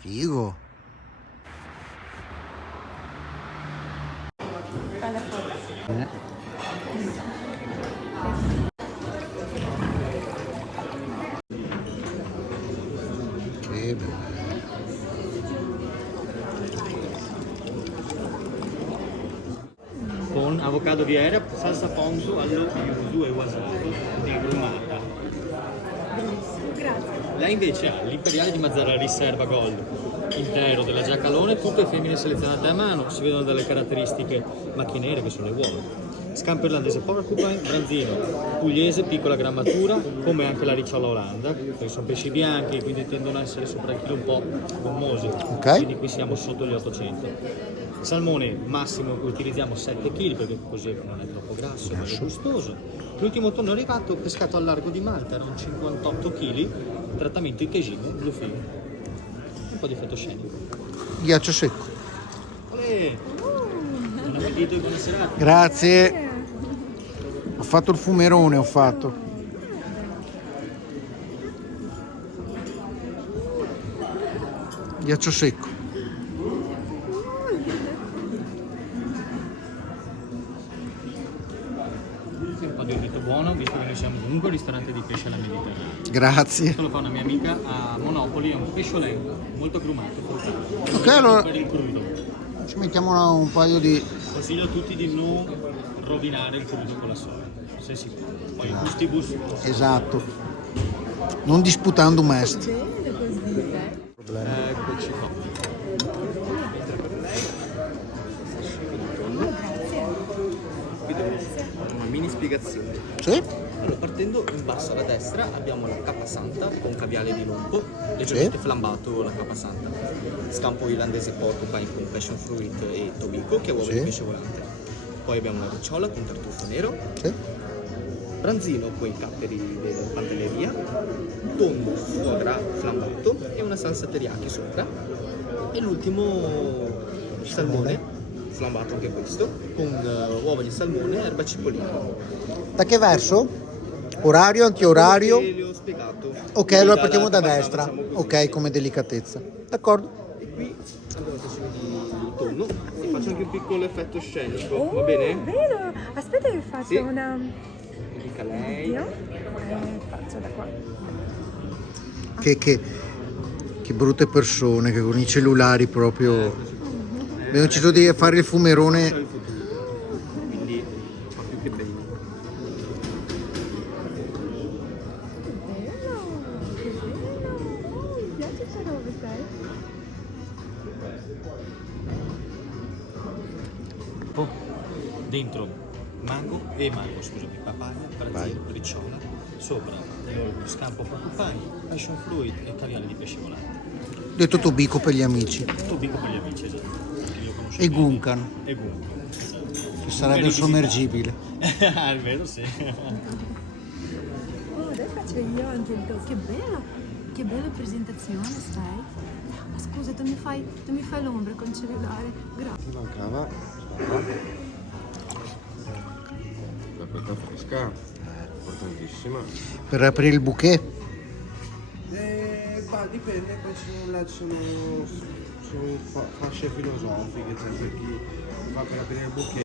Figo. Che bello. Con avocado di era, salsa ponzu, allo yuzu e wasabi degrumata. Grazie. Lei invece ha l'imperiale di Mazzara Riserva Gold intero della Giacalone, tutte femmine selezionate a mano, si vedono dalle caratteristiche macchie nere che sono le uova. Scampo irlandese porcupine, branzino pugliese, piccola grammatura, come anche la ricciola olanda, perché sono pesci bianchi, quindi tendono a essere sopra il chilo un po' gommosi, Ok. quindi qui siamo sotto gli 800. Salmone massimo utilizziamo 7 kg perché così non è troppo grasso, ma è gustoso. L'ultimo tonno arrivato pescato al largo di Malta, erano 58 kg, trattamento Ikejime, bluefin. Un po' di effetto scenico. Ghiaccio secco. Buon appetito e buona serata. Grazie. Ho fatto il fumerone, ho fatto. Ghiaccio secco. Un po' di rito buono, visto che noi siamo comunque un ristorante di pesce alla Mediterranea. Grazie. Questo lo fa una mia amica a Monopoli, è un pesciolè molto agrumato. Ok, allora Per il crudo. ci mettiamo un paio di... Consiglio a tutti di non rovinare il crudo con la soia, se si può. Poi gustibus. Esatto. Non disputando un est. Bene così, Eccoci qua. Qui devo una mini spiegazione. Sì? Allora, partendo in basso alla destra abbiamo la capasanta con caviale di lupo, leggermente flambato la capasanta. Scampo irlandese porcupine con passion fruit e tobico, che è uovo di pesce volante. Poi abbiamo una ricciola con tartufo nero, Sì. branzino con i capperi della pantelleria, tonno foie gras flambato e una salsa teriyaki sopra. E l'ultimo salmone flambato anche questo, con uova di salmone e erba cipollina. Da che verso? Orario, antiorario? Che le ho spiegato. Ok, allora Dalla partiamo da capasanta destra. siamo così. Ok, come delicatezza. D'accordo. E qui abbiamo il pezzo di tonno e faccio anche un piccolo effetto scenico, Oh, va bene? Bello. Aspetta che faccio Sì. una... Dica lei. Io? Faccio da qua. Che brutte persone che con i cellulari proprio... Abbiamo deciso di fare il fumerone. Il futuro. Quindi fa più che bene. Bello. Che bello. Oh, mi piace questa roba, sai? Dentro mango, scusami, papaya, branzino, ricciola, sopra lo scampo porcupine, passion fruit e caviale di pesce volante. Detto tobico per gli amici. Tobico per gli amici, esatto. Io conosco E bene. gunkan, E gunkan, esatto. che sarebbe un sommergibile. Ah, è vero, sì. Oh, adesso faccio io anche il tuo. Che bella presentazione, sai? Ma scusa, tu mi fai l'ombra con il cellulare. Grazie. Mancava la frutta fresca, importantissima. Per aprire il bouquet. Dipende, poi sono fasce filosofiche, cioè per chi fa per aprire il bouquet.